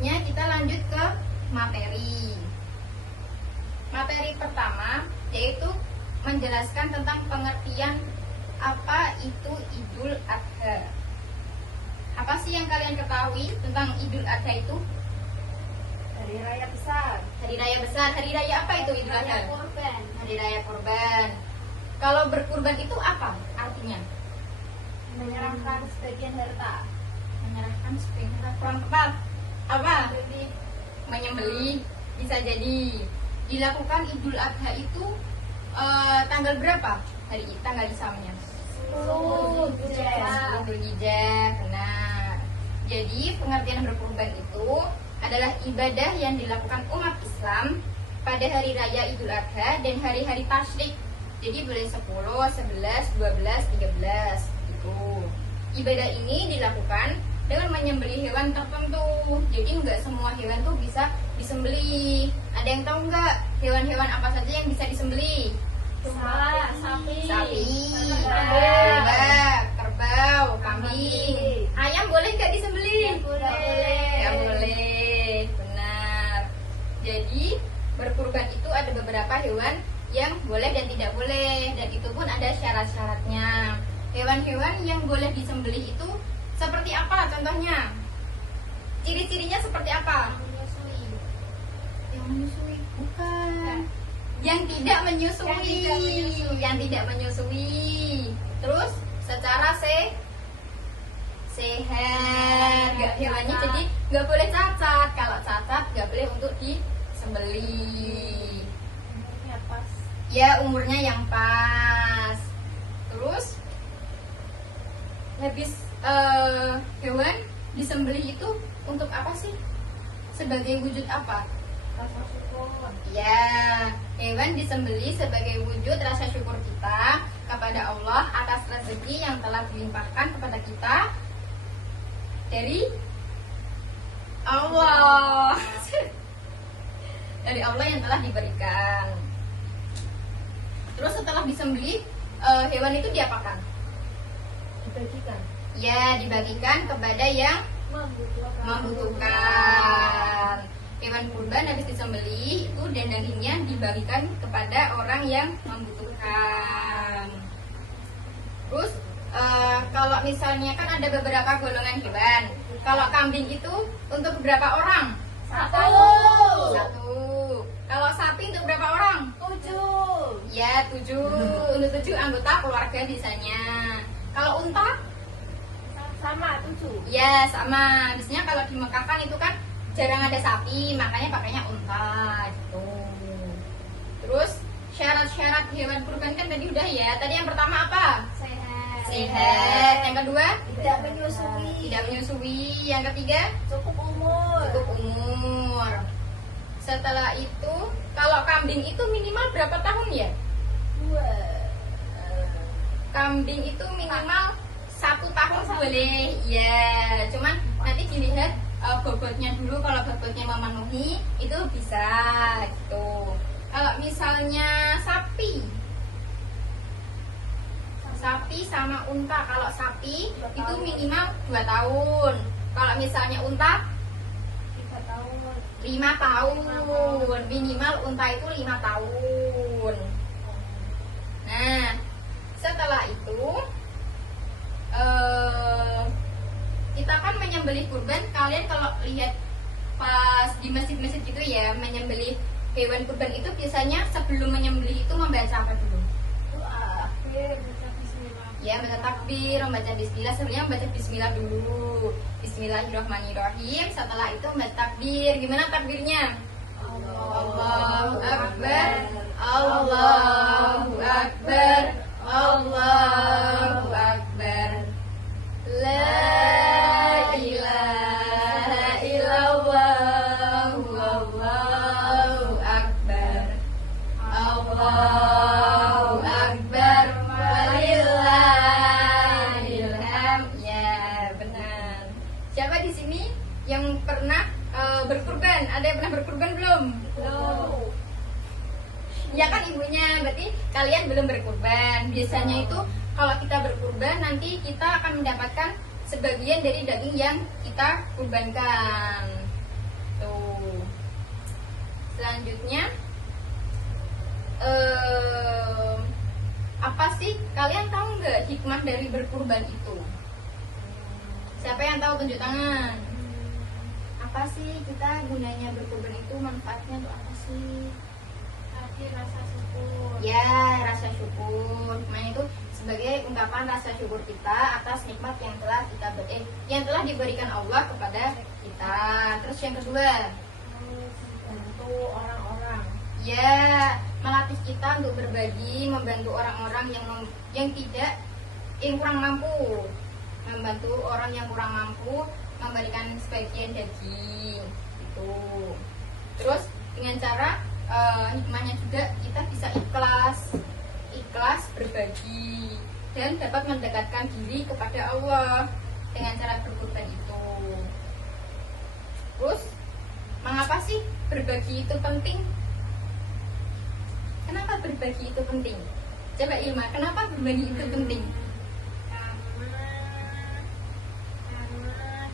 selanjutnya kita lanjut ke materi. Materi pertama yaitu menjelaskan tentang pengertian apa itu Idul Adha. Apa sih yang kalian ketahui tentang Idul Adha itu? Hari raya besar. Hari raya besar. Hari raya apa itu Idul Adha? Kurban. Hari raya kurban. Kalau berkurban itu apa artinya? Menyerahkan sebagian harta. Menyerahkan sebagian harta. Kurang tepat. Apa? Jadi Menyembelih. Bisa jadi. Dilakukan Idul Adha itu tanggal berapa? Tanggal Islamnya? 10 Zulhijjah. 10 Zulhijjah, benar. Jadi pengertian berkurban itu adalah ibadah yang dilakukan umat Islam pada hari raya Idul Adha dan hari-hari tasyrik. Jadi boleh 10, 11, 12, 13 gitu. Ibadah ini dilakukan dengan menyembelih hewan tertentu. Jadi nggak semua hewan tuh bisa disembelih. Ada yang tahu nggak hewan-hewan apa saja yang bisa disembelih? Domba, sapi, Domba, kerbau, kambing. Ayam boleh nggak disembelih? Nggak boleh, benar. Jadi berkurban itu ada beberapa hewan yang boleh dan tidak boleh, dan itu pun ada syarat-syaratnya. Hewan-hewan yang boleh disembelih itu seperti apa contohnya? Ciri-cirinya seperti apa? Yang menyusui? Bukan. Yang tidak menyusui. Yang tidak menyusui. Terus secara sehat. Nggak hewannya jadi nggak boleh cacat. Kalau cacat nggak boleh untuk disembelih. Umurnya pas. Ya, umurnya yang pas. Terus habis hewan disembelih itu untuk apa sih? Sebagai wujud apa? Rasa syukur. Ya, hewan disembelih sebagai wujud rasa syukur kita kepada Allah atas rezeki yang telah dilimpahkan kepada kita dari Allah. Dari Allah yang telah diberikan. Terus setelah disembelih, hewan itu diapakan? Dibagikan. Ya, dibagikan kepada yang membutuhkan. Hewan kurban habis disembelih itu dan dagingnya dibagikan kepada orang yang membutuhkan. Terus kalau misalnya kan ada beberapa golongan hewan. Kalau kambing itu untuk berapa orang? Satu. Kalau sapi untuk berapa orang? 7. Ya, 7. Untuk 7 anggota keluarga biasanya. Kalau unta? Sama 7. Ya, sama. Biasanya kalau di Mekah kan itu kan jarang ada sapi, makanya pakainya unta gitu. Terus syarat-syarat hewan kurban kan tadi udah ya. Tadi yang pertama apa? Sehat. Yang kedua? Tidak menyusui. Tidak menyusui. Yang ketiga? Cukup umur. Cukup umur. Setelah itu, kalau kambing itu minimal berapa tahun ya? 2. Kambing itu minimal 1 tahun boleh. Ya, cuman nanti dilihat bobotnya dulu. Kalau bobotnya memenuhi itu bisa gitu. Kalau misalnya sapi sama unta, kalau sapi itu minimal 2 tahun. Kalau misalnya unta 3 tahun. 5 tahun. Minimal unta itu 5 tahun. Nah, setelah itu kita kan menyembelih kurban. Kalian kalau lihat pas di masjid-masjid gitu ya, menyembelih hewan kurban itu biasanya sebelum menyembelih itu membaca apa dulu? Doa akhir baca bismillah. Ya, baca takbir, membaca bismillah. Sebenarnya membaca bismillah dulu. Bismillahirrahmanirrahim. Setelah itu membaca takbir. Gimana takbirnya? Allahu Akbar, Allahu Akbar, Allahu Akbar. La ilaha illallah, Allahu Akbar, Allahu Akbar, walillahil hamd. Ya, benar. Siapa di sini yang pernah berkurban? Ada yang pernah berkurban belum? Belum. Ya kan ibunya, berarti kalian belum berkurban. Biasanya itu kalau kita berkurban nanti kita akan mendapatkan sebagian dari daging yang kita kurbankan. Selanjutnya, apa sih, kalian tahu nggak hikmah dari berkurban itu? Siapa yang tahu, tunjuk tangan. Apa sih kita gunanya berkurban itu, manfaatnya untuk apa sih? Tadi rasa syukur. Ya, rasa syukur. Hikmahnya itu sebagai ungkapan rasa syukur kita atas nikmat yang telah yang telah diberikan Allah kepada kita. Terus yang kedua, Bantu orang-orang. ya, melatih kita untuk berbagi, membantu orang-orang yang kurang mampu, membantu orang yang kurang mampu, memberikan sebagian daging itu. Terus dengan cara hikmahnya juga kita bisa ikhlas berbagi dan dapat mendekatkan diri kepada Allah dengan cara berkurban itu. Terus mengapa sih berbagi itu penting? Kenapa berbagi itu penting? Coba Ilma, kenapa berbagi itu penting? Karena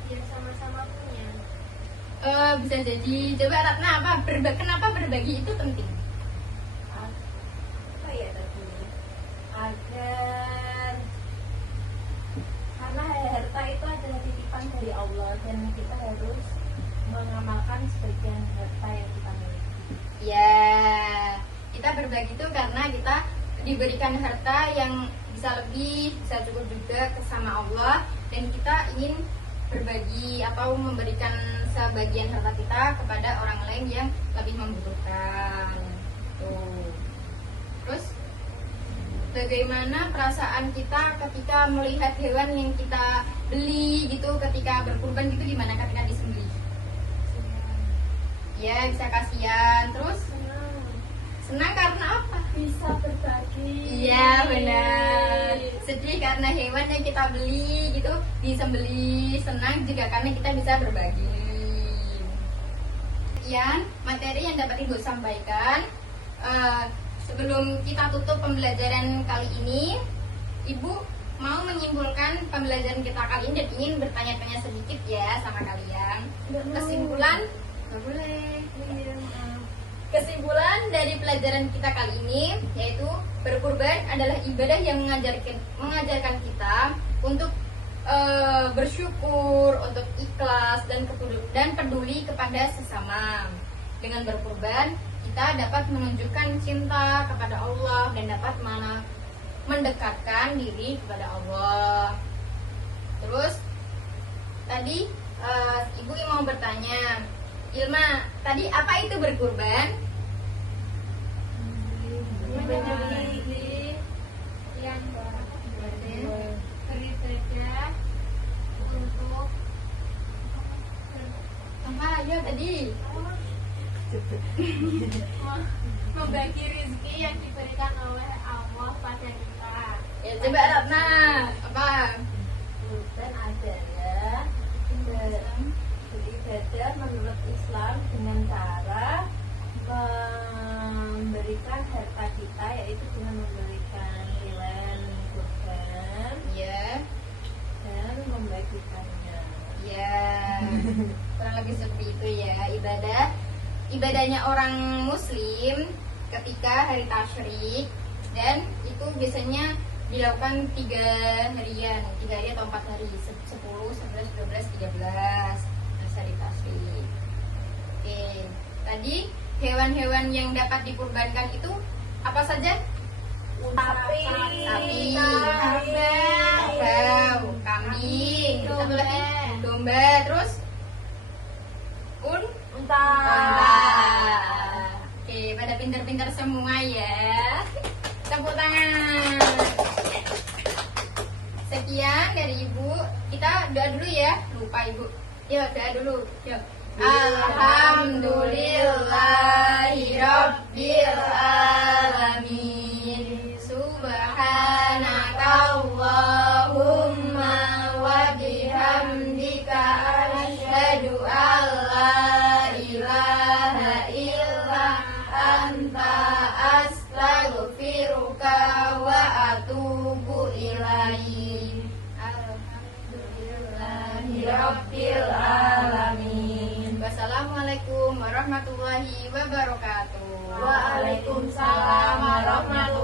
biar sama-sama punya. Bisa jadi. Coba Ratna, kenapa berbagi itu penting? Apa ya tadi? Agar karena harta itu adalah titipan dari Allah dan kita harus mengamalkan sebagian harta yang kita miliki. Ya, kita berbagi itu karena kita diberikan harta yang bisa lebih, bisa cukup juga sama Allah, dan kita ingin berbagi atau memberikan sebagian harta kita kepada orang lain yang lebih membutuhkan. Tuh. Terus bagaimana perasaan kita ketika melihat hewan yang kita beli gitu, ketika berkurban gitu, gimana ketika disembelih? Ya, bisa kasihan. Terus senang karena apa? Bisa berbagi. Iya, benar. Sedih karena hewan yang kita beli gitu disembelih. Senang juga karena kita bisa berbagi. Sekian materi yang dapat Ibu sampaikan. Sebelum kita tutup pembelajaran kali ini, Ibu mau menyimpulkan pembelajaran kita kali ini dan ingin bertanya-tanya sedikit ya sama kalian. Kesimpulan, nggak boleh. Kesimpulan dari pelajaran kita kali ini yaitu berkurban adalah ibadah yang mengajarkan kita untuk bersyukur, untuk ikhlas dan peduli kepada sesama. Dengan berkurban kita dapat menunjukkan cinta kepada Allah dan dapat mendekatkan diri kepada Allah. Terus tadi Ibu mau bertanya, Ilma, tadi apa itu berkurban? Menyembelih yang beribadah untuk Apa ya tadi? membagi rezeki yang diberikan oleh Allah pada kita. Ya, coba Ratna, apa? Kurban adalah beribadah menurut Islam dengan cara memberikan harta kita, yaitu dengan memberikan nilai kurban Ya, dan membagikannya. ya. Kurang lebih seperti itu ya, ibadahnya orang Muslim ketika hari tasyrik, dan itu biasanya dilakukan 3 harian, 3 hari atau 4 hari, 10, 11, 12, 13 hari tasyrik. Oke, tadi hewan-hewan yang dapat dikurbankan itu apa saja? Sapi, Sapi, kerbau, kambing, satu domba. lagi domba, terus unta. Oke, pada pintar-pintar semua ya. Tepuk tangan. Sekian dari Ibu. Kita doa dulu ya. Lupa Ibu. Yuk, doa dulu. Yuk. Alhamdulillahirabbil alamin. Subhanakallahumma wa bihamdika asyhadu an la ilaha illa anta astaghfiruka wa atubu ilaik. Alhamdulillahirabbil alamin. Wassalamualaikum Wassalamualaikum warahmatullahi wabarakatuh. Waalaikumsalam warahmatullahi